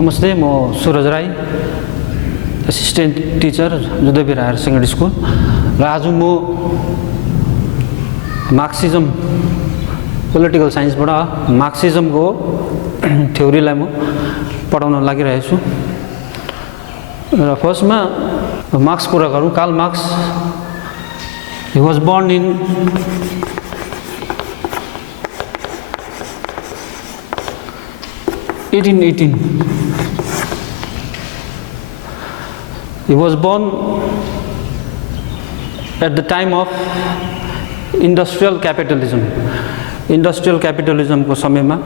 नमस्ते, म Suraj Rai, assistant teacher Juddhabir higher secondary school. र आज म मार्क्सिजम पोलिटिकल साइन्सबाट मार्क्सिजमको थ्योरीलाई म पढाउन लागिरहेको छु। र फर्स्टमा मार्क्स कुरा गरौँ। Karl Marx, he was born in 1818. He was born at the time of industrial capitalism. Industrial capitalism को समयमा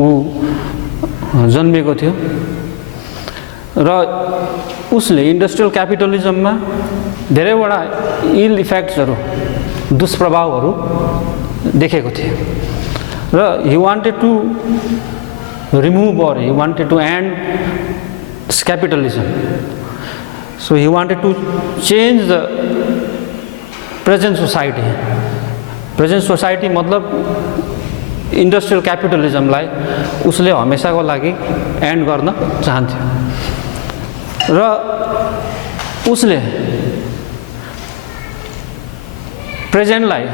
ऊ जन्मेको थियो र उसले इन्डस्ट्रियल क्यापिटलिजममा धेरैवटा इल इफेक्ट्सहरू, दुष्प्रभावहरू देखेको थियो र he wanted to remove or he wanted to end capitalism. So he wanted to change the present society. Present society मतलब इन्डस्ट्रियल क्यापिटलिजमलाई उसले हमेसाको लागि एन्ड गर्न चाहन्थ्यो र उसले प्रेजेन्टलाई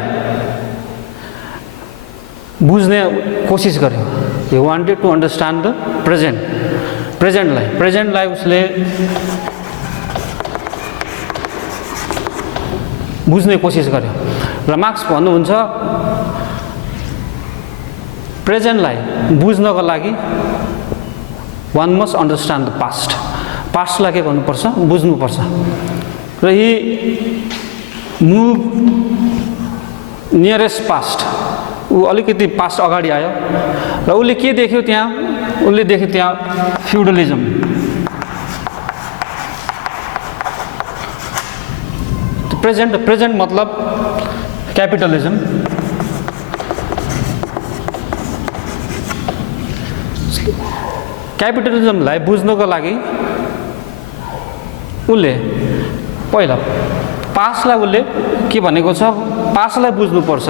बुझ्ने कोसिस गर्यो। He wanted to understand the प्रेजेन्टलाई उसले बुझ्ने कोसिस गर्यो र मार्क्स भन्नुहुन्छ प्रेजेन्टलाई बुझ्नको लागि one must understand the past. पास्टलाई के गर्नुपर्छ, बुझ्नुपर्छ। र ही मुभ नियरेस्ट पास्ट, ऊ अलिकति पास्ट अगाडि आयो र उसले के देख्यो त्यहाँ, उसले देख्यो त्यहाँ फ्युडलिजम। प्रेजेन्ट मतलब क्यापिटलिजम। क्यापिटलिजमलाई बुझ्नको लागि उसले पहिला पास्टलाई उसले के भनेको छ, पास्टलाई बुझ्नुपर्छ।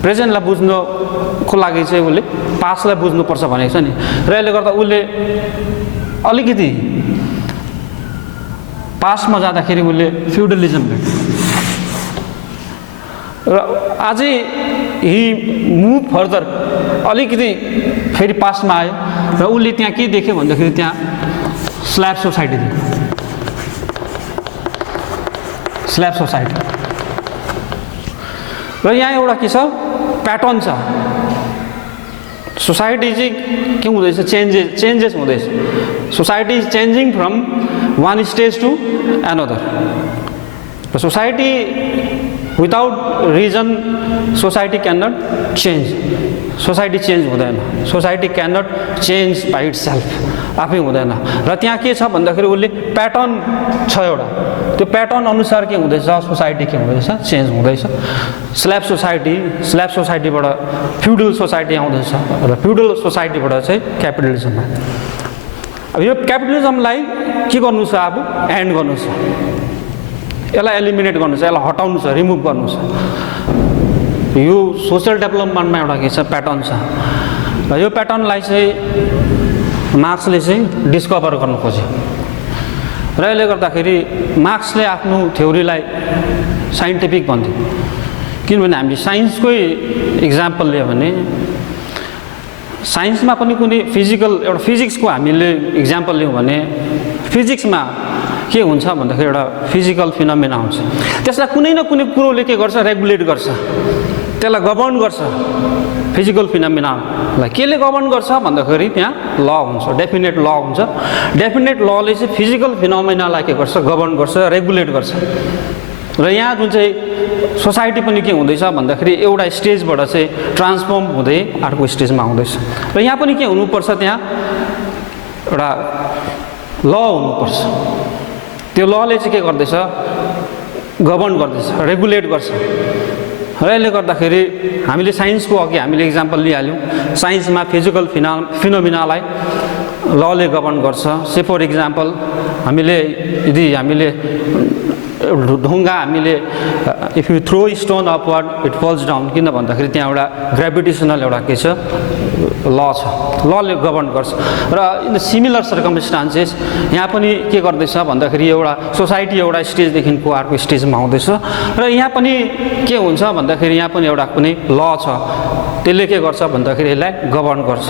प्रेजेन्टलाई बुझ्नको लागि चाहिँ उसले पास्टलाई बुझ्नुपर्छ भनेको छ नि। र यसले गर्दा उसले अलिकति पास्टमा जाँदाखेरि उसले फ्युडलिजम भेट्यो र अझै हि मुभ फर्दर अलिकति फेरि पास्टमा आयो र उसले त्यहाँ के देख्यो भन्दाखेरि त्यहाँ स्ल्याब सोसाइटी थियो। स्ल्याब सोसाइटी र यहाँ एउटा के छ, प्याटर्न छ। सोसाइटी चाहिँ के हुँदैछ, चेन्जेस हुँदैछ। Society is changing from one stage to another. र society without reason society can not change. Society change हुँदैन। Society can not change by itself, आफै हुँदैन। र त्यहाँ के छ भन्दाखेरि उसले प्याटर्न छ एउटा, त्यो प्याटर्न अनुसार के हुँदैछ, सोसाइटी के हुँदैछ, चेन्ज हुँदैछ। स्ल्याब सोसाइटीबाट फ्युडल सोसाइटी आउँदैछ र फ्युडल सोसाइटीबाट चाहिँ क्यापिटलिजममा। अब यो क्यापिटलिजमलाई के गर्नु छ, अब एन्ड गर्नु छ, यसलाई एलिमिनेट गर्नु छ, यसलाई हटाउनु छ, रिमुभ गर्नु छ। यो सोसियल डेभलपमेन्टमा एउटा के छ, प्याटर्न छ र यो प्याटर्नलाई चाहिँ मार्क्सले चाहिँ डिस्कभर गर्नु खोज्यो। र यसले गर्दाखेरि मार्क्सले आफ्नो थ्योरीलाई साइन्टिफिक भन्थ्यो। किनभने हामीले साइन्सकै इक्जाम्पल लियो भने साइन्समा पनि कुनै फिजिकल एउटा फिजिक्सको हामीले इक्जाम्पल लियौँ भने फिजिक्समा के हुन्छ भन्दाखेरि एउटा फिजिकल फिनोमेना हुन्छ। त्यसलाई कुनै न कुनै कुरोले के गर्छ, रेगुलेट गर्छ, त्यसलाई गभर्न गर्छ। फिजिकल फिनोमेनालाई केले गभर्न गर्छ भन्दाखेरि त्यहाँ ल हुन्छ, डेफिनेट ल हुन्छ। डेफिनेट लले चाहिँ फिजिकल फिनोमेनालाई के गर्छ, गभर्न गर्छ, रेगुलेट गर्छ। र यहाँ जुन चाहिँ सोसाइटी पनि के हुँदैछ भन्दाखेरि एउटा स्टेजबाट चाहिँ ट्रान्सफर्म हुँदै अर्को स्टेजमा आउँदैछ। र यहाँ पनि के हुनुपर्छ, त्यहाँ एउटा ल हुनुपर्छ। त्यो लले चाहिँ के गर्दैछ, गभर्न गर्दैछ, रेगुलेट गर्छ। र यसले गर्दाखेरि हामीले साइन्सको अघि हामीले इक्जाम्पल लिइहाल्यौँ। साइन्समा फिजिकल फिनोमिनालाई लले गभर्न गर्छ। से फर इक्जाम्पल हामीले यदि हामीले ढुङ्गा हामीले if you throw stone upward it falls down, किन भन्दाखेरि त्यहाँ एउटा ग्रेभिटेसनल एउटा के छ ल छ, लले गभर्न गर्छ। र इन द सिमिलर सर्कमस्टान्सेस यहाँ पनि के गर्दैछ भन्दाखेरि एउटा सोसाइटी एउटा स्टेजदेखिको अर्को स्टेजमा आउँदैछ र यहाँ पनि के हुन्छ भन्दाखेरि यहाँ पनि एउटा कुनै ल छ, त्यसले के गर्छ भन्दाखेरि यसलाई गभर्न गर्छ।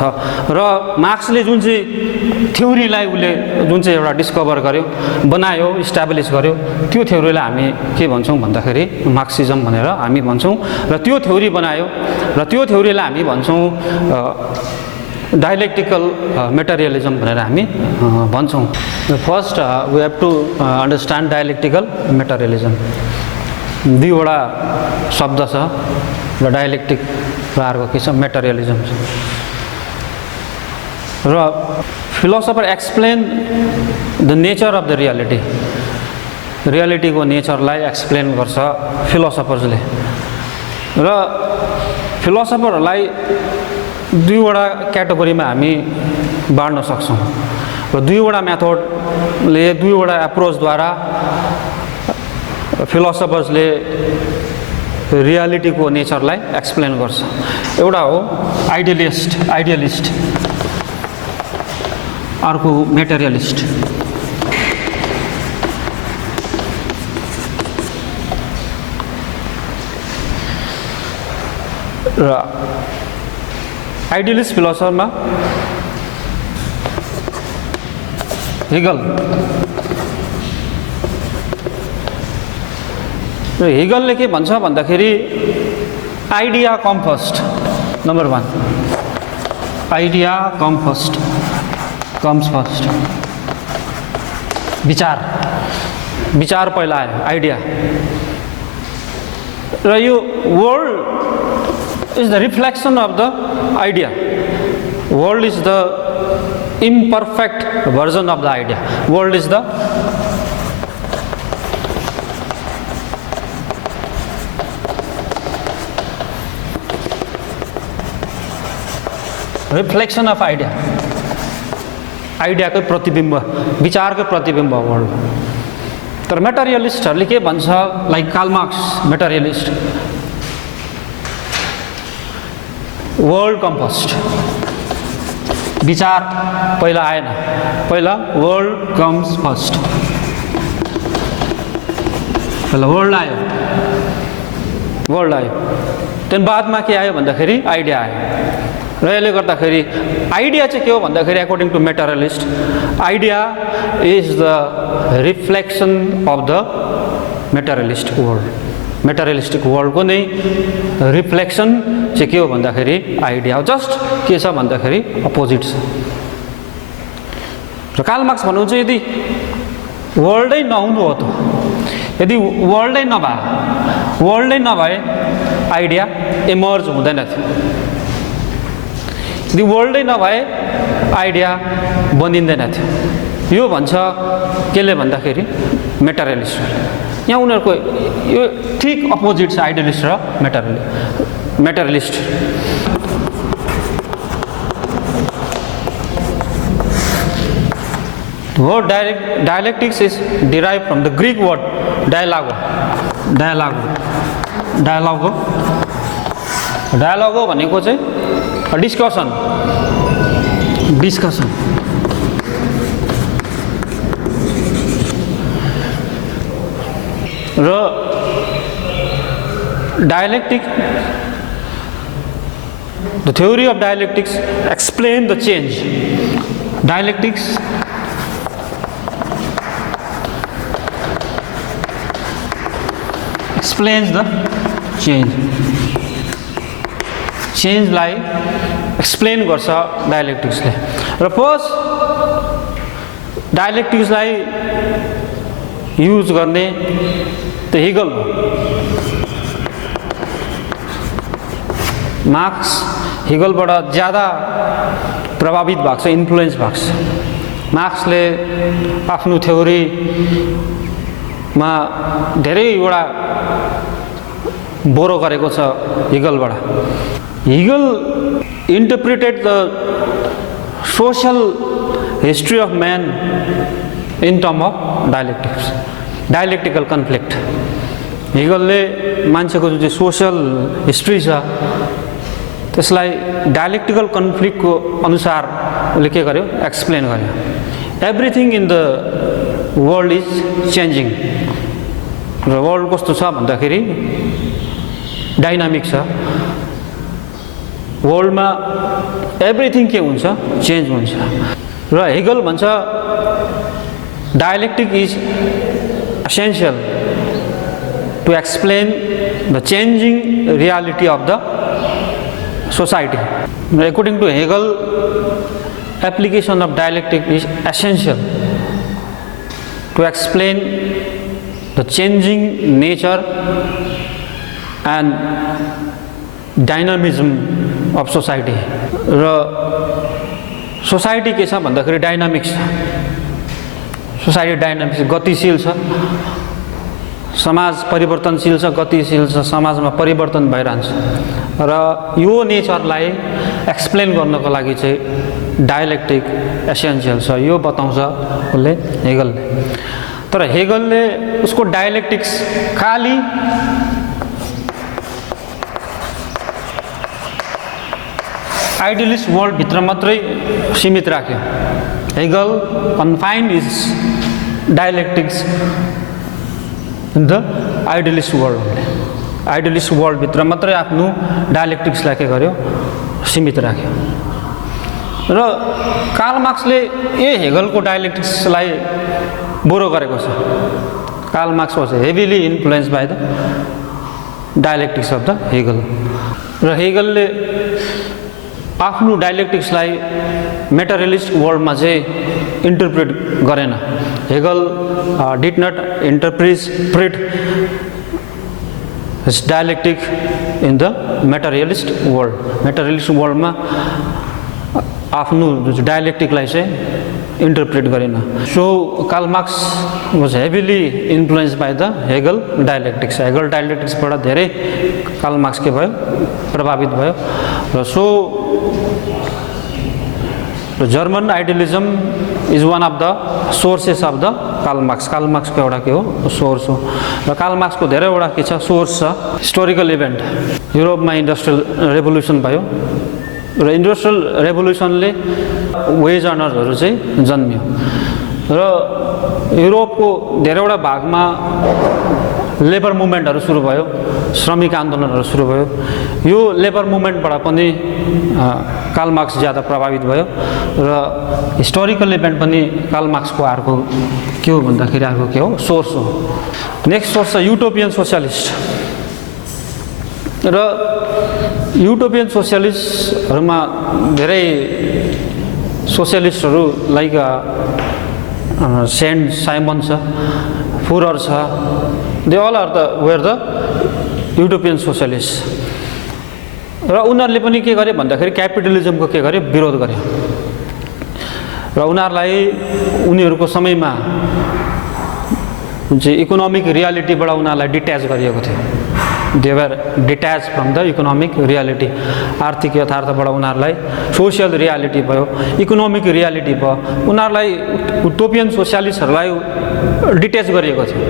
र मार्क्सले जुन चाहिँ थ्योरीलाई उसले जुन चाहिँ एउटा डिस्कभर गर्यो, बनायो, इस्टाब्लिस गर्यो, त्यो थ्योरीलाई हामी के भन्छौँ भन्दाखेरि मार्क्सिजम भनेर हामी भन्छौँ। र त्यो थ्योरी बनायो र त्यो थ्योरीलाई हामी भन्छौँ डायलेक्टिकल मेटेरियलिजम भनेर हामी भन्छौँ। First we have to understand dialectical materialism. दुईवटा शब्द छ र डायलेक्टिक र अर्को के छ मेटेरियलिजम छ। र philosopher explain the nature of the reality, रियालिटीको नेचरलाई एक्सप्लेन गर्छ फिलोसफर्सले। र फिलोसफरहरूलाई दुईवटा क्याटेगोरीमा हामी बाँड्न सक्छौँ र दुईवटा मेथडले, दुईवटा एप्रोचद्वारा फिलोसफर्सले रियालिटीको नेचरलाई एक्सप्लेन गर्छ। एउटा हो आइडियलिस्ट, अर्को मेटेरियलिस्ट। र आइडियलिस्ट फिलोसफरमा हिगलले के भन्छ भन्दाखेरि idea come first, number 1 idea comes first. विचार पहिला आयो, आइडिया। र यो world is the reflection of the idea. World is the imperfect version of the idea. World is the reflection of idea. Idea को प्रतिबिम्ब, विचार को प्रतिबिम्ब वर्ल्ड। तर मेटेरियलिस्टहरूले के भन्छ, like Karl Marx materialist, world come first. विचार पहिला आएन, पहिला वर्ल्ड कम्स फर्स्ट। पहिला वर्ल्ड आयो, त्यहाँदेखि बादमा के आयो भन्दाखेरि आइडिया आयो। र यसले गर्दाखेरि आइडिया चाहिँ के हो भन्दाखेरि according to materialist, idea is the reflection of the materialistic world. Materialistic वर्ल्डको नै रिफ्लेक्सन चाहिँ के हो भन्दाखेरि आइडिया हो। जस्ट के छ भन्दाखेरि अपोजिट छ। र कार्ल मार्क्स भन्नुहुन्छ यदि वर्ल्डै नहुनु हो त, यदि वर्ल्डै नभए आइडिया इमर्ज हुँदैन थियो। यदि वर्ल्डै नभए आइडिया बनिँदैन थियो। यो भन्छ केले भन्दाखेरि मेटेरियलिस्ट। यहाँ उनीहरूको यो ठिक अपोजिट छ, आइडियलिस्ट र materialist. Word dialectics is derived from the Greek word dialogo भनेको चाहिँ डिस्कसन। र dialectic, the theory of dialectics explain the change. Dialectics explains the change लाई एक्सप्लेन गर्छ डायलेक्टिक्सले। र फर्स्ट डायलेक्टिक्सलाई युज गर्ने त हिगल हो। मार्क्स हिगलबाट ज्यादा प्रभावित भएको छ, इन्फ्लुएन्स भएको छ। मार्क्सले आफ्नो थ्योरीमा धेरैवटा बोरो गरेको छ हिगलबाट। Hegel interpreted the social history of man in terms of dialectics. Dialectical conflict. हेगलले मान्छेको जुन चाहिँ सोसल हिस्ट्री छ त्यसलाई डायलेक्टिकल कन्फ्लिक्टको अनुसार उसले के गर्यो, एक्सप्लेन गर्यो। Everything in the world is changing. र वर्ल्ड कस्तो छ भन्दाखेरि डाइनामिक छ। वर्ल्डमा एभ्रिथिङ के हुन्छ, चेन्ज हुन्छ। र हेगल भन्छ dialectic is essential to explain the changing reality of the society. According to Hegel, application of dialectic is essential to explain the changing nature and dynamism of society. र society के छ भन्दाखेरि dynamic छ। Society dynamic गतिशील छ, समाज परिवर्तनशील छ, गतिशील छ, समाजमा परिवर्तन भइरहन्छ। र यो नेचरलाई एक्सप्लेन गर्नको लागि चाहिँ डायलेक्टिक एसेन्शियल छ, यो बताउँछ उसले, हेगलले। तर हेगलले उसको डायलेक्टिक्स खाली आइडियलिस्ट वर्ल्डभित्र मात्रै सीमित राख्यो। Hegel confined is dialectics in the idealist world. Idealist वर्ल्डभित्र मात्रै आफ्नो डायलेक्टिक्सलाई के गर्यो, सीमित राख्यो। र कार्ल मार्क्सले हेगलको डायलेक्टिक्सलाई बोरो गरेको छ। Karl Marx was heavily influence by the dialectics of the Hegel. र हेगलले आफ्नो डायलेक्टिक्सलाई मेटेरियलिस्ट वर्ल्डमा चाहिँ इन्टरप्रेट गरेन। Hegel did not interpret his dialectic in the materialist world. Materialist वर्ल्डमा आफ्नो डायलेक्टिकलाई चाहिँ इन्टरप्रेट गरेन। So Karl Marx was heavily influence by the Hegel dialectics. Hegel डायलेक्टिक्सबाट धेरै कार्ल मार्क्स के भयो, प्रभावित भयो। र so German idealism is one of the sources of the Karl Marx. Karl मार्क्सको एउटा के हो, सोर्स हो। र कार्ल मार्क्सको धेरैवटा के छ, सोर्स छ। हिस्टोरिकल इभेन्ट, युरोपमा इन्डस्ट्रियल रेभोल्युसन भयो र इन्डस्ट्रियल रेभोल्युसनले वेज अर्नर्सहरू चाहिँ जन्मियो र युरोपको धेरैवटा भागमा लेबर मुभमेन्टहरू सुरु भयो, श्रमिक आन्दोलनहरू सुरु भयो। यो लेबर मुभमेन्टबाट पनि कार्ल मार्क्स ज्यादा प्रभावित भयो र हिस्टोरिकल इभेन्ट पनि कार्ल मार्क्सको अर्को के हो भन्दाखेरि अर्को के हो, सोर्स हो। नेक्स्ट सोर्स छ युटोपियन सोसियलिस्ट। र युटोपियन सोसियलिस्टहरूमा धेरै सोसियलिस्टहरू लाइक सेन्ट साइमन छ, फुरर छ। They all are the where the utopian socialist. र उनीहरूले पनि के गरे भन्दाखेरि क्यापिटलिजमको के गर्यो, विरोध गर्यो। र उनीहरूलाई उनीहरूको समयमा जुन चाहिँ इकोनोमिक रियालिटीबाट उनीहरूलाई डिट्याच गरिएको थियो। They were detach from the economic reality. आर्थिक यथार्थबाट उनीहरूलाई सोसियल रियालिटी भयो, इकोनोमिक रियालिटी भयो। उनीहरूलाई युटोपियन सोसियलिस्टहरूलाई डिट्याच गरिएको थियो।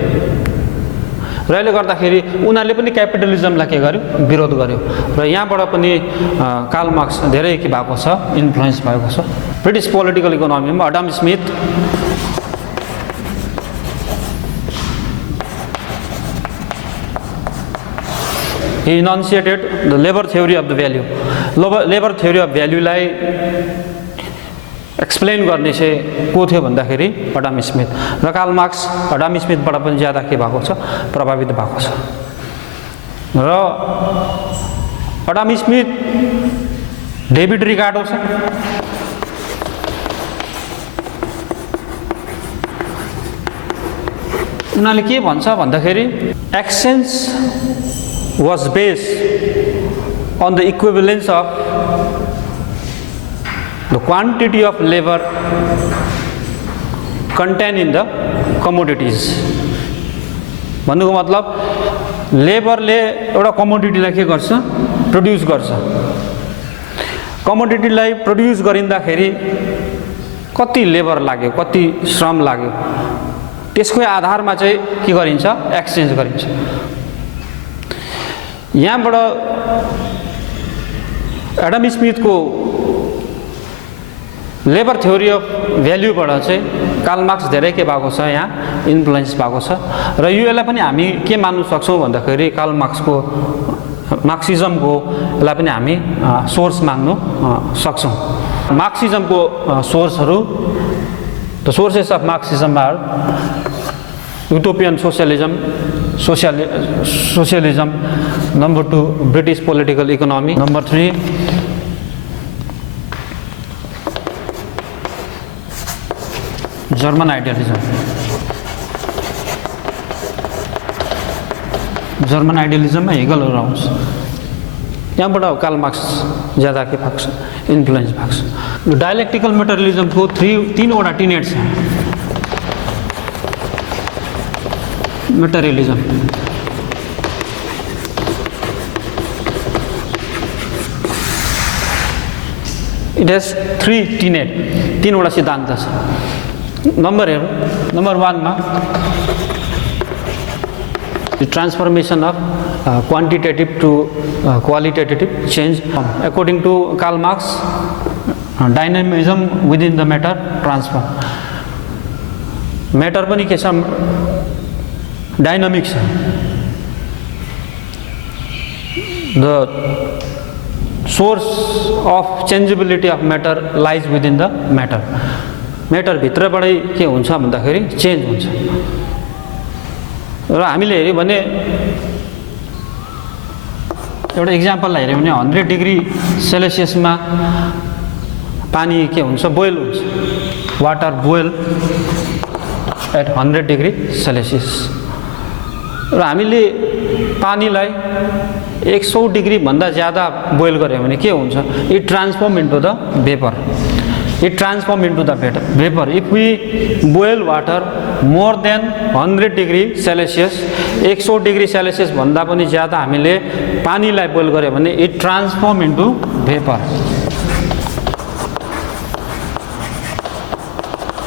र यसले गर्दाखेरि उनीहरूले पनि क्यापिटलिजमलाई के गर्यो, विरोध गर्यो। र यहाँबाट पनि कार्ल मार्क्स धेरै के भएको छ, इन्फ्लुएन्स भएको छ। ब्रिटिस पोलिटिकल इकोनोमीमा Adam Smith he enunciated the labor theory of the value. Labour theory of भ्याल्युलाई एक्सप्लेन गर्ने चाहिँ को थियो भन्दाखेरि एडम स्मिथ। र कार्ल मार्क्स एडम स्मिथबाट पनि ज्यादा के भएको छ, प्रभावित भएको छ। र एडम स्मिथ, डेभिड रिकार्डो छ, उनीहरूले के भन्छ भन्दाखेरि exchange was based on the equivalence of the quantity of labor contained in the commodities। भन्नुको मतलब लेबरले एउटा कमोडिटीलाई के गर्छ, प्रड्युस गर्छ। कमोडिटीलाई प्रड्युस गरिँदाखेरि कति लेबर लाग्यो, कति श्रम लाग्यो, त्यसको आधारमा चाहिँ के गरिन्छ, एक्सचेन्ज गरिन्छ। यहाँबाट एडम स्मिथको लेबर थ्योरी अफ भ्याल्युबाट चाहिँ कार्ल मार्क्स धेरै के भएको छ, यहाँ इन्फ्लुएन्स भएको छ। र यसलाई पनि हामी के मान्नु सक्छौँ भन्दाखेरि कार्ल मार्क्सको मार्क्सिजमको लाई पनि हामी सोर्स मान्नु सक्छौँ। मार्क्सिजमको सोर्सहरू, the sources of Marxism are utopian socialism, number 2 British political economy, number 3 German idealism. German आइडियलिज्ममा हेगलहरू आउँछ। यहाँबाट कार्ल मार्क्स ज्यादा के भएको छ, इन्फ्लुएन्स भएको छ। डायलेक्टिकल मेटेरियलिज्मको तीनवटा टिनेट छ। मेटेरियलिज्म इट हेज 3 टिनेट, तीनवटा सिद्धान्त छ। नंबर 1 मा the transformation of quantitative to qualitative change. According to Karl Marx, dynamism within the matter transform. Matter पनि के छ, डायनामिक छ। The source of changeability of matter lies within the matter. Matter भित्रबाटै के हुन्छ भन्दाखेरि चेन्ज हुन्छ। र हामीले हेर्यो भने एउटा इक्जाम्पललाई हेर्यो भने 100 डिग्री सेल्सियसमा पानी के हुन्छ, बोइल हुन्छ। Water boil at 100 degree Celsius. र हामीले पानीलाई 100 डिग्री भन्दा ज़्यादा बोइल गर्यो भने के हुन्छ, it transform into the vapour. It transform into the vapor. If we boil water more than 100 degree Celsius, 100 degree Celsius भन्दा पनि ज़्यादा हामीले पानीलाई बोइल गर्यो भने it transform into vapor.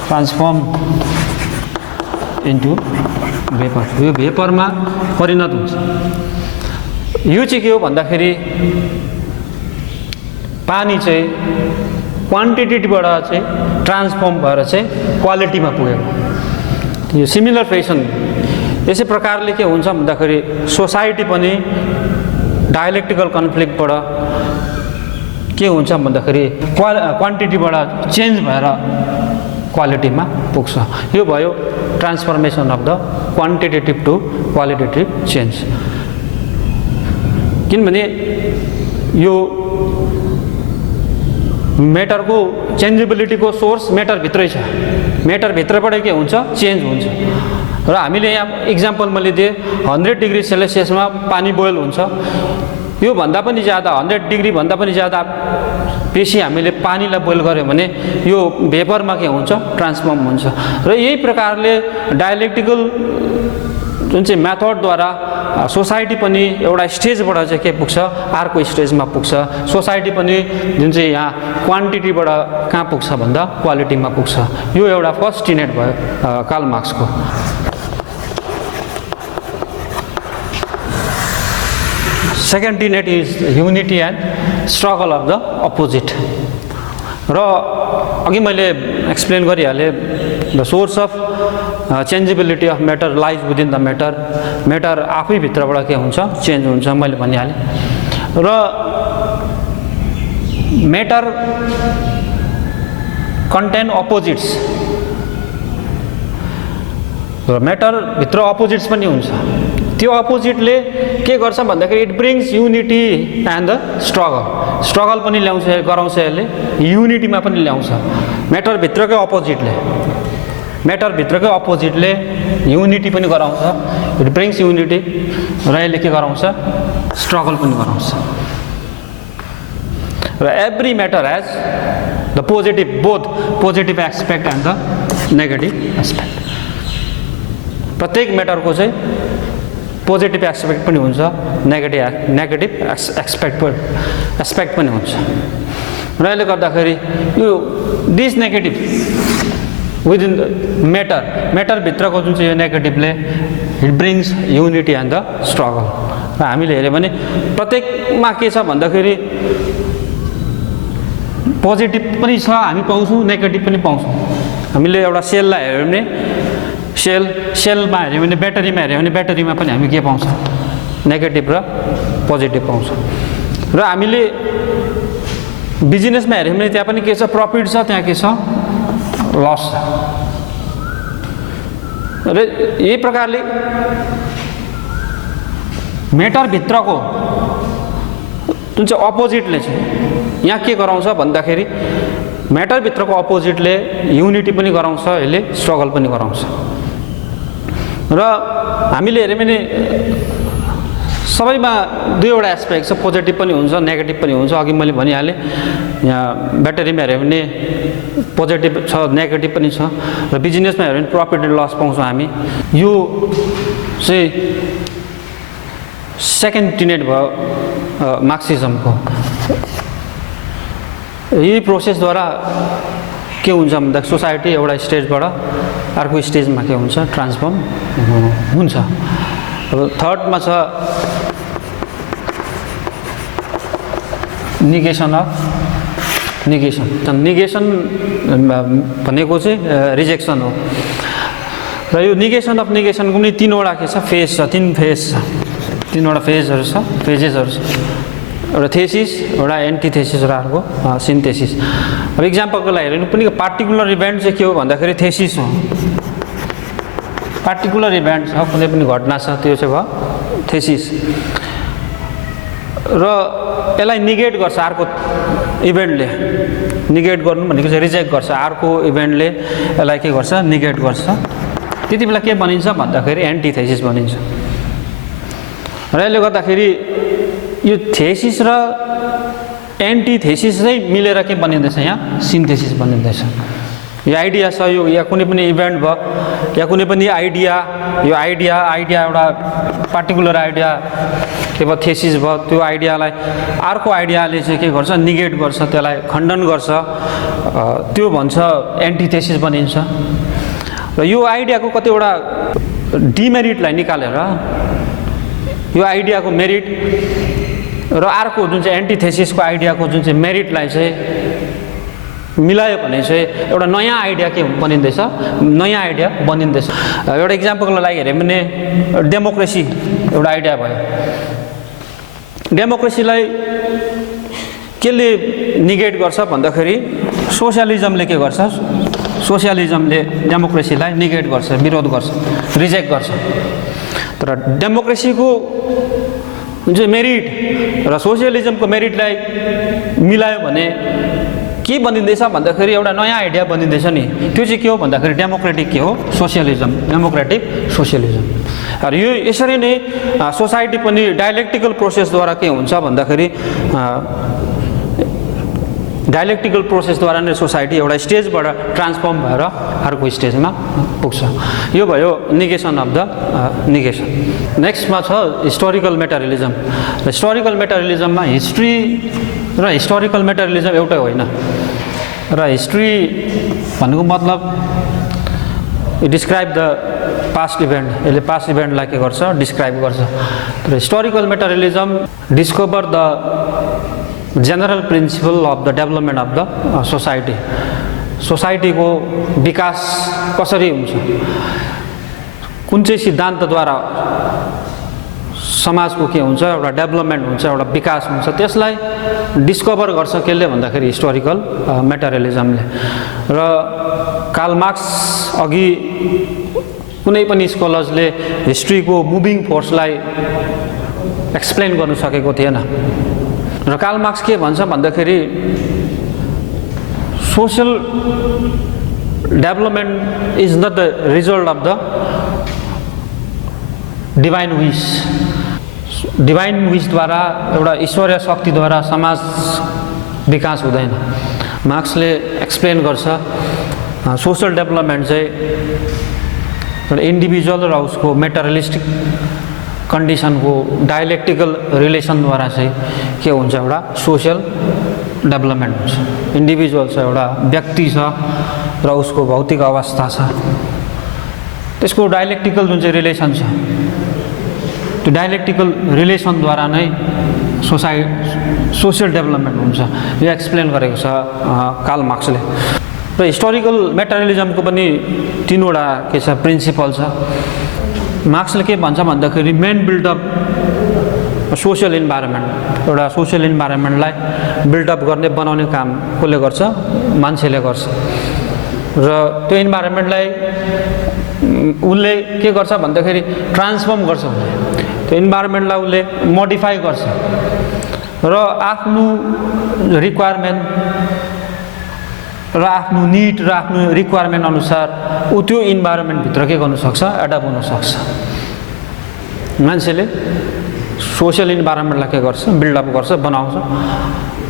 Transform into vapor. यो भेपरमा परिणत हुन्छ। यो चाहिँ के हो भन्दाखेरि पानी चाहिँ क्वान्टिटीबाट चाहिँ ट्रान्सफर्म भएर चाहिँ क्वालिटीमा पुगेको। यो सिमिलर फेसन यसै प्रकारले के हुन्छ भन्दाखेरि सोसाइटी पनि डायलेक्टिकल कन्फ्लिक्टबाट के हुन्छ भन्दाखेरि क्वान्टिटीबाट चेन्ज भएर क्वालिटीमा पुग्छ। यो भयो transformation of the quantitative to qualitative change. किनभने यो मेटरको चेन्जेबिलिटीको सोर्स मेटर भित्रै छ। मेटर भित्रबाट के हुन्छ, चेन्ज हुन्छ। र हामीले यहाँ इक्जाम्पल मैले दिएँ 100 डिग्री सेल्सियसमा पानी बोइल हुन्छ। यो भन्दा पनि ज़्यादा 100 डिग्री भन्दा पनि ज़्यादा बेसी हामीले पानीलाई बोइल गर्यो भने यो भेपरमा के हुन्छ, ट्रान्सफर्म हुन्छ। र यही प्रकारले डायलेक्टिकल जुन चाहिँ मेथडद्वारा सोसाइटी पनि एउटा स्टेजबाट चाहिँ के पुग्छ, अर्को स्टेजमा पुग्छ। सोसाइटी पनि जुन चाहिँ यहाँ क्वान्टिटीबाट कहाँ पुग्छ भन्दा क्वालिटीमा पुग्छ। यो एउटा फर्स्ट टिनेट भयो कार्ल मार्क्सको। Second tenet is unity and struggle of the opposite. र अघि मैले एक्सप्लेन गरिहालेँ, the source of changeability of matter lies within the matter. Matter आफै भित्रबाट के हुन्छ, चेन्ज हुन्छ, मैले भनिहालेँ। र म्याटर कन्टेन अपोजिट्स। र म्याटर भित्र अपोजिट्स पनि हुन्छ। त्यो अपोजिटले के गर्छ भन्दाखेरि it brings unity and the struggle. Struggle पनि ल्याउँछ, गराउँछ, यसले युनिटीमा पनि ल्याउँछ। म्याटर भित्रकै अपोजिटले युनिटी पनि गराउँछ, इट ब्रिङ्स युनिटी। र यसले के गराउँछ, स्ट्रगल पनि गराउँछ। र every matter has the positive, both positive aspect and the negative aspect. प्रत्येक म्याटरको चाहिँ पोजिटिभ एस्पेक्ट पनि हुन्छ, नेगेटिभ एस्पेक्ट पनि हुन्छ। र यसले गर्दाखेरि यो दिस नेगेटिभ विदिन म्याटर भित्रको जुन चाहिँ यो नेगेटिभले it brings unity and the struggle. र हामीले हेऱ्यो भने प्रत्येकमा के छ भन्दाखेरि पोजिटिभ पनि छ हामी पाउँछौँ, नेगेटिभ पनि पाउँछौँ। हामीले एउटा सेललाई हेऱ्यो भने सेलमा हेऱ्यो भने ब्याट्रीमा हेऱ्यो भने ब्याट्रीमा पनि हामी के पाउँछ, नेगेटिभ र पोजिटिभ पाउँछ। र हामीले बिजनेसमा हेऱ्यो भने त्यहाँ पनि के छ, प्रफिट छ, त्यहाँ के छ, लस छ। र यही प्रकारले म्याटरभित्रको जुन चाहिँ अपोजिटले चाहिँ यहाँ के गराउँछ भन्दाखेरि म्याटरभित्रको अपोजिटले युनिटी पनि गराउँछ, यसले स्ट्रगल पनि गराउँछ। र हामीले हेऱ्यौँ भने सबैमा दुईवटा एस्पेक्ट छ, पोजिटिभ पनि हुन्छ, नेगेटिभ पनि हुन्छ। अघि मैले भनिहालेँ यहाँ ब्याट्रीमा हेऱ्यो भने पोजिटिभ छ, नेगेटिभ पनि छ। र बिजनेसमा हेऱ्यो भने प्रफिट एन्ड लस पाउँछौँ हामी। यो चाहिँ सेकेन्ड टिनेट भयो मार्क्सिजमको। यही प्रोसेसद्वारा के हुन्छ भन्दा सोसाइटी एउटा स्टेजबाट अर्को स्टेजमा के हुन्छ, ट्रान्सफर्म हुन्छ। अब थर्डमा छ निगेसन भनेको चाहिँ रिजेक्सन हो। र यो निगेसन अफ निगेसनको पनि तीनवटा के छ, फेज छ, तीनवटा फेजेसहरू छ। एउटा थेसिस, एउटा एन्टिथेसिस र अर्को सिन्थेसिस। अब इक्जाम्पलको लागि हेर्नु पनि पार्टिकुलर इभेन्ट चाहिँ के हो भन्दाखेरि थेसिस हो। पार्टिकुलर इभेन्ट छ, कुनै पनि घटना छ, त्यो चाहिँ भयो थेसिस। र यसलाई निगेट गर्छ अर्को इभेन्टले। निगेट गर्नु भनेको चाहिँ रिजेक्ट गर्छ, अर्को इभेन्टले यसलाई के गर्छ, निगेट गर्छ। त्यति बेला के बनिन्छ भन्दाखेरि एन्टिथेसिस बनिन्छ। र यसले गर्दाखेरि यो थेसिस र एन्टिथेसिस चाहिँ मिलेर के बनिँदैछ, यहाँ सिन्थेसिस बनिँदैछ। यो आइडिया छ, यो या कुनै पनि इभेन्ट भयो या कुनै पनि आइडिया, यो आइडिया एउटा पार्टिकुलर आइडिया के भयो, थेसिस भयो। त्यो आइडियालाई अर्को आइडियाले चाहिँ के गर्छ, निगेट गर्छ, त्यसलाई खण्डन गर्छ, त्यो भन्छ एन्टिथेसिस बनिन्छ। र यो आइडियाको कतिवटा डिमेरिटलाई निकालेर यो आइडियाको मेरिट र अर्को जुन चाहिँ एन्टिथेसिसको आइडियाको जुन चाहिँ मेरिटलाई चाहिँ मिलायो भने चाहिँ एउटा नयाँ आइडिया के बनिँदैछ, नयाँ आइडिया बनिँदैछ। एउटा इक्जाम्पलको लागि हेऱ्यो भने डेमोक्रेसी एउटा आइडिया भयो। डेमोक्रेसीलाई केले निगेट गर्छ भन्दाखेरि सोसियलिजमले के गर्छ, सोसियलिजमले डेमोक्रेसीलाई निगेट गर्छ, विरोध गर्छ, रिजेक्ट गर्छ। तर डेमोक्रेसीको जुन चाहिँ मेरिट र सोसियलिजमको मेरिटलाई मिलायो भने के बनिँदैछ भन्दाखेरि एउटा नयाँ आइडिया बनिँदैछ नि। त्यो चाहिँ के हो भन्दाखेरि डेमोक्रेटिक के हो, सोसियलिजम, डेमोक्रेटिक सोसियलिजम। र यो यसरी नै सोसाइटी पनि डायलेक्टिकल प्रोसेसद्वारा के हुन्छ भन्दाखेरि डायलेक्टिकल प्रोसेसद्वारा नै सोसाइटी एउटा स्टेजबाट ट्रान्सफर्म भएर अर्को स्टेजमा पुग्छ। यो भयो निगेसन अफ द निगेसन। नेक्स्टमा छ हिस्टोरिकल मेटेरियलिजम। हिस्टोरिकल मेटेरियलिजममा हिस्ट्री र हिस्टोरिकल मेटेरियलिजम एउटै होइन। र हिस्ट्री भन्नुको मतलब it describe the past event, यसले पास्ट इभेन्टलाई के गर्छ, डिस्क्राइब गर्छ। तर historical materialism discover the general principle of the development of the society. सोसाइटीको विकास कसरी हुन्छ, कुन चाहिँ सिद्धान्तद्वारा समाजको के हुन्छ, एउटा डेभलपमेन्ट हुन्छ, एउटा विकास हुन्छ, त्यसलाई डिस्कभर गर्छ केले भन्दाखेरि हिस्टोरिकल मेटेरियलिजमले। र कार्ल मार्क्स अघि कुनै पनि स्कलर्सले हिस्ट्रीको मुभिङ फोर्सलाई एक्सप्लेन गर्नु सकेको थिएन। र कार्ल मार्क्स के भन्छ भन्दाखेरि social development is not the result of the divine wish. Divine विशद्वारा एउटा ईश्वरीय शक्तिद्वारा समाज विकास हुँदैन। मार्क्सले एक्सप्लेन गर्छ सोशल डेभलपमेन्ट चाहिँ एउटा इन्डिभिजुअल र उसको मेटेरियलिस्टिक कन्डिसनको डायलेक्टिकल रिलेसनद्वारा चाहिँ के हुन्छ, एउटा सोसियल डेभलपमेन्ट हुन्छ। इन्डिभिजुअल छ, एउटा व्यक्ति छ, र उसको भौतिक अवस्था छ, त्यसको डायलेक्टिकल जुन चाहिँ रिलेसन छ, त्यो डायलेक्टिकल रिलेसनद्वारा नै सोसियल डेभलपमेन्ट हुन्छ, यो एक्सप्लेन गरेको छ कार्ल मार्क्सले। र हिस्टोरिकल मेटेरियलिजमको पनि तीनवटा के छ प्रिन्सिपल छ। मार्क्सले के भन्छ भन्दाखेरि मेन बिल्डअप सोसियल इन्भाइरोमेन्ट, एउटा सोसियल इन्भाइरोमेन्टलाई बिल्डअप गर्ने बनाउने काम कसले गर्छ? मान्छेले गर्छ। र त्यो इन्भाइरोमेन्टलाई उसले के गर्छ भन्दाखेरि ट्रान्सफर्म गर्छ, त्यो इन्भाइरोमेन्टलाई उसले मोडिफाई गर्छ र आफ्नो रिक्वायरमेन्ट र आफ्नो निड र आफ्नो रिक्वायरमेन्ट अनुसार ऊ त्यो इन्भाइरोमेन्टभित्र के गर्नु सक्छ? एडप्ट हुन सक्छ। मान्छेले सोसियल इन्भाइरोमेन्टलाई के गर्छ? बिल्डअप गर्छ, बनाउँछ।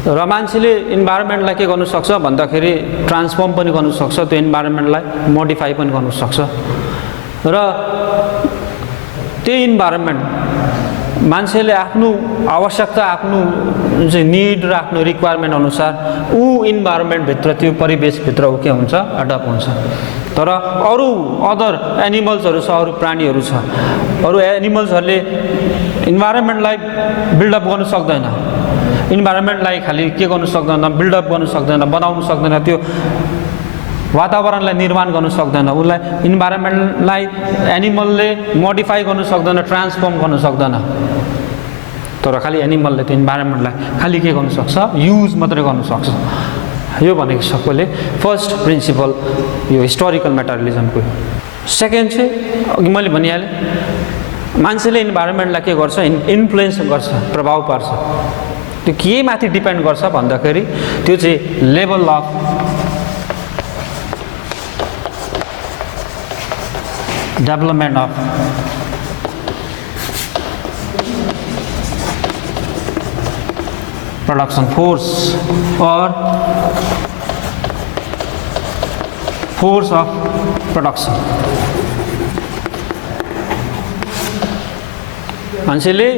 र मान्छेले इन्भाइरोमेन्टलाई के गर्नु सक्छ भन्दाखेरि ट्रान्सफर्म पनि गर्नु सक्छ, त्यो इन्भाइरोमेन्टलाई मोडिफाई पनि गर्नु सक्छ। र त्यही इन्भाइरोमेन्ट मान्छेले आफ्नो आवश्यकता, आफ्नो जुन चाहिँ निड र आफ्नो रिक्वायरमेन्ट अनुसार ऊ इन्भाइरोमेन्टभित्र, त्यो परिवेशभित्र ऊ के हुन्छ? एडप्ट हुन्छ। तर अरू अदर एनिमल्सहरू छ, अरू प्राणीहरू छ, अरू एनिमल्सहरूले इन्भाइरोमेन्टलाई बिल्डअप गर्नु सक्दैन, इन्भाइरोमेन्टलाई खालि के गर्नु सक्दैन? बिल्डअप गर्नु सक्दैन, बनाउनु सक्दैन, त्यो वातावरणलाई निर्माण गर्नु सक्दैन, उसलाई इन्भाइरोमेन्टलाई एनिमलले मोडिफाई गर्नु सक्दैन, ट्रान्सफर्म गर्नु सक्दैन। तर खालि एनिमलले त्यो इन्भाइरोमेन्टलाई खालि के गर्नु सक्छ? युज मात्रै गर्नु सक्छ। यो भनेको सबैले फर्स्ट प्रिन्सिपल यो हिस्टोरिकल मेटेरियलिजमको। सेकेन्ड चाहिँ अघि मैले भनिहालेँ, मान्छेले इन्भाइरोमेन्टलाई के गर्छ? इन्फ्लुएन्स गर्छ, प्रभाव पार्छ। त्यो के माथि डिपेन्ड गर्छ भन्दाखेरि त्यो चाहिँ level of development of production force or force of production। मान्छेले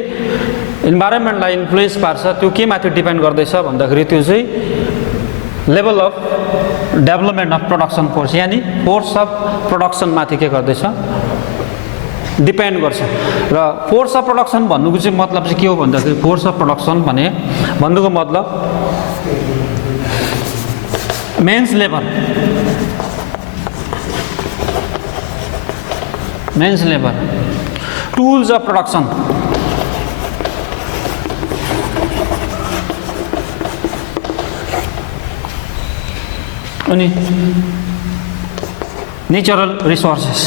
इन्भाइरोमेन्टलाई इन्फ्लुएन्स पार्छ, त्यो के माथि डिपेन्ड गर्दैछ भन्दाखेरि त्यो चाहिँ level of development of production force, यानि फोर्स अफ प्रोडक्सन माथि के गर्दैछ? डिपेन्ड गर्छ। र फोर्स अफ प्रोडक्सन भन्नुको चाहिँ मतलब चाहिँ के हो भन्दाखेरि फोर्स अफ प्रोडक्सन भन्नुको मतलब man's labour, tools of production, अनि natural resources,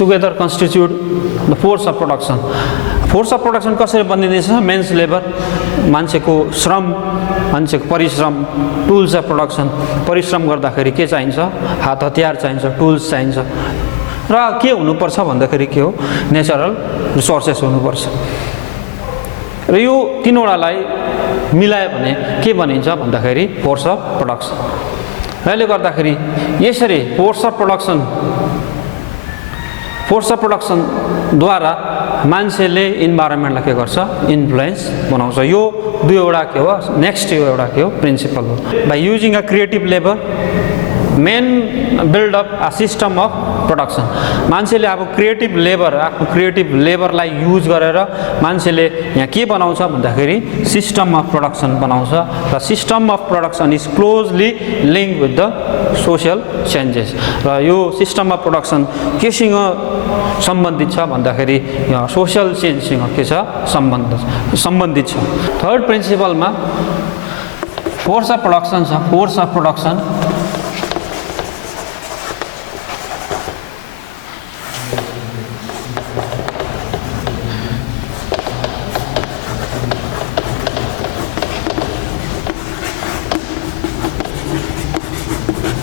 together constitute the force of production. Force of production कसरी बनिँदैछ? मेन्स लेबर, मान्छेको श्रम, मान्छेको परिश्रम, टुल्स अफ प्रोडक्सन। परिश्रम गर्दाखेरि के चाहिन्छ? हात हतियार चाहिन्छ, टुल्स चाहिन्छ। र के हुनुपर्छ भन्दाखेरि के हो? नेचरल रिसोर्सेस हुनुपर्छ। र यो तीनवटालाई मिलायो भने के बनिन्छ भन्दाखेरि फोर्स अफ प्रोडक्सन। र यसले गर्दाखेरि यसरी फोर्स अफ प्रोडक्सनद्वारा मान्छेले इन्भाइरोमेन्टलाई के गर्छ? इन्फ्लुएन्स बनाउँछ। यो दुईवटा के हो? नेक्स्ट यो एउटा के हो? प्रिन्सिपल हो। By using a creative labour men build up a system of production. मान्छेले अब क्रिएटिभ लेबरलाई युज गरेर मान्छेले यहाँ के बनाउँछ भन्दाखेरि सिस्टम अफ प्रोडक्सन बनाउँछ। र system of production is closely link with the social changes. र यो सिस्टम अफ प्रोडक्सन केसँग सम्बन्धित छ भन्दाखेरि सोसियल चेन्जसँग के छ? सम्बन्धित छ। थर्ड प्रिन्सिपलमा फोर्स अफ प्रोडक्सन छ। Force of production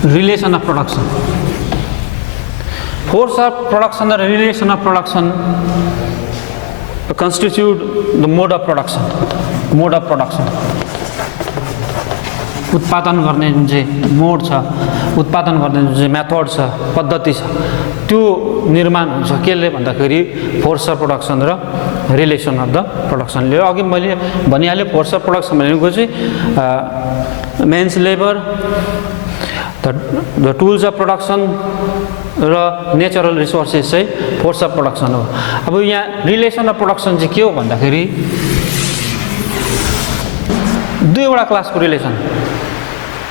relation of production. Force of production or relation of production constitute the mode of production. उत्पादन गर्ने जुन चाहिँ मोड छ, उत्पादन गर्ने जुन चाहिँ मेथड छ, पद्धति छ, त्यो निर्माण हुन्छ केले भन्दाखेरि फोर्स अफ प्रोडक्सन र रिलेसन अफ द प्रोडक्सनले। अघि मैले भनिहालेँ फोर्स अफ प्रोडक्सन भनेको चाहिँ men's labour, the tools of production र नेचरल रिसोर्सेस चाहिँ फोर्स अफ प्रोडक्सन हो। अब यहाँ रिलेसन अफ प्रोडक्सन चाहिँ के हो भन्दाखेरि दुईवटा क्लासको रिलेसन,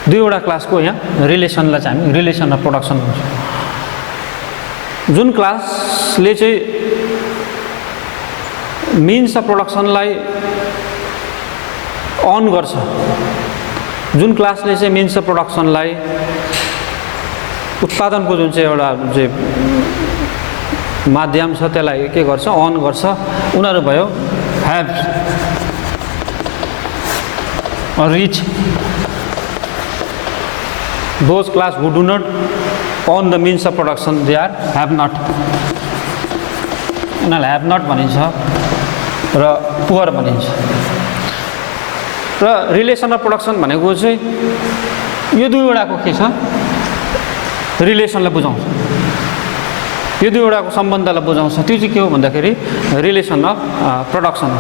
दुईवटा क्लासको यहाँ रिलेसनलाई चाहिँ हामी रिलेसन अफ प्रोडक्सन भन्छौँ। जुन क्लासले चाहिँ मिन्स अफ प्रोडक्सनलाई अन गर्छ, जुन क्लासले चाहिँ मिन्स अफ प्रोडक्सनलाई उत्पादनको जुन चाहिँ एउटा चाहिँ माध्यम छ त्यसलाई के गर्छ, अन गर्छ, उनीहरू भयो have rich. Those class who do not own the means of production they are have not, उनीहरूलाई ह्याभ नट भनिन्छ र पुअर भनिन्छ। र रिलेसन अफ प्रोडक्सन भनेको चाहिँ यो दुईवटाको के छ, रिलेसनलाई बुझाउँछ, यो दुईवटाको सम्बन्धलाई बुझाउँछ। त्यो चाहिँ के हो भन्दाखेरि रिलेसन अफ प्रोडक्सन हो।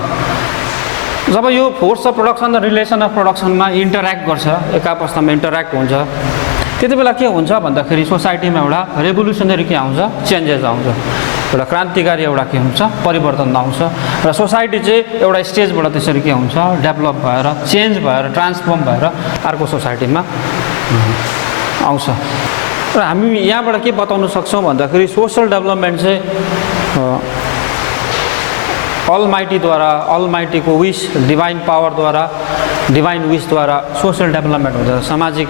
जब यो फोर्स अफ प्रोडक्सन र रिलेसन अफ प्रोडक्सनमा इन्टरेक्ट गर्छ, एक आपसमा इन्टरेक्ट हुन्छ, त्यति बेला के हुन्छ भन्दाखेरि सोसाइटीमा एउटा रेभोल्युसनरी के आउँछ, चेन्जेस आउँछ, एउटा क्रान्तिकारी एउटा के हुन्छ, परिवर्तन आउँछ र सोसाइटी चाहिँ एउटा स्टेजबाट त्यसरी के हुन्छ, डेभलप भएर चेन्ज भएर ट्रान्सफर्म भएर अर्को सोसाइटीमा आउँछ। र हामी यहाँबाट के बताउन सक्छौँ भन्दाखेरि सोसल डेभलपमेन्ट चाहिँ अलमाइटीद्वारा, अलमाइटीको विस, डिभाइन पावरद्वारा, डिभाइन विसद्वारा सोसल डेभलपमेन्ट हुन्छ। सामाजिक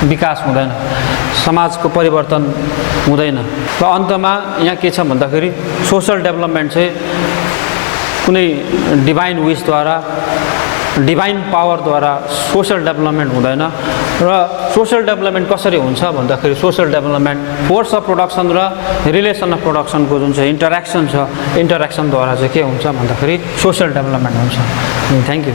विकास हुँदैन, समाजको परिवर्तन हुँदैन। र अन्तमा यहाँ के छ भन्दाखेरि सोसल डेभलपमेन्ट चाहिँ कुनै डिभाइन विसद्वारा, डिभाइन पावरद्वारा सोसल डेभलपमेन्ट हुँदैन। र सोसल डेभलपमेन्ट कसरी हुन्छ भन्दाखेरि social development force of production र रिलेसन अफ प्रोडक्सनको जुन चाहिँ इन्टरेक्सन छ, इन्टरेक्सनद्वारा चाहिँ के हुन्छ भन्दाखेरि सोसल डेभलपमेन्ट हुन्छ। Thank you.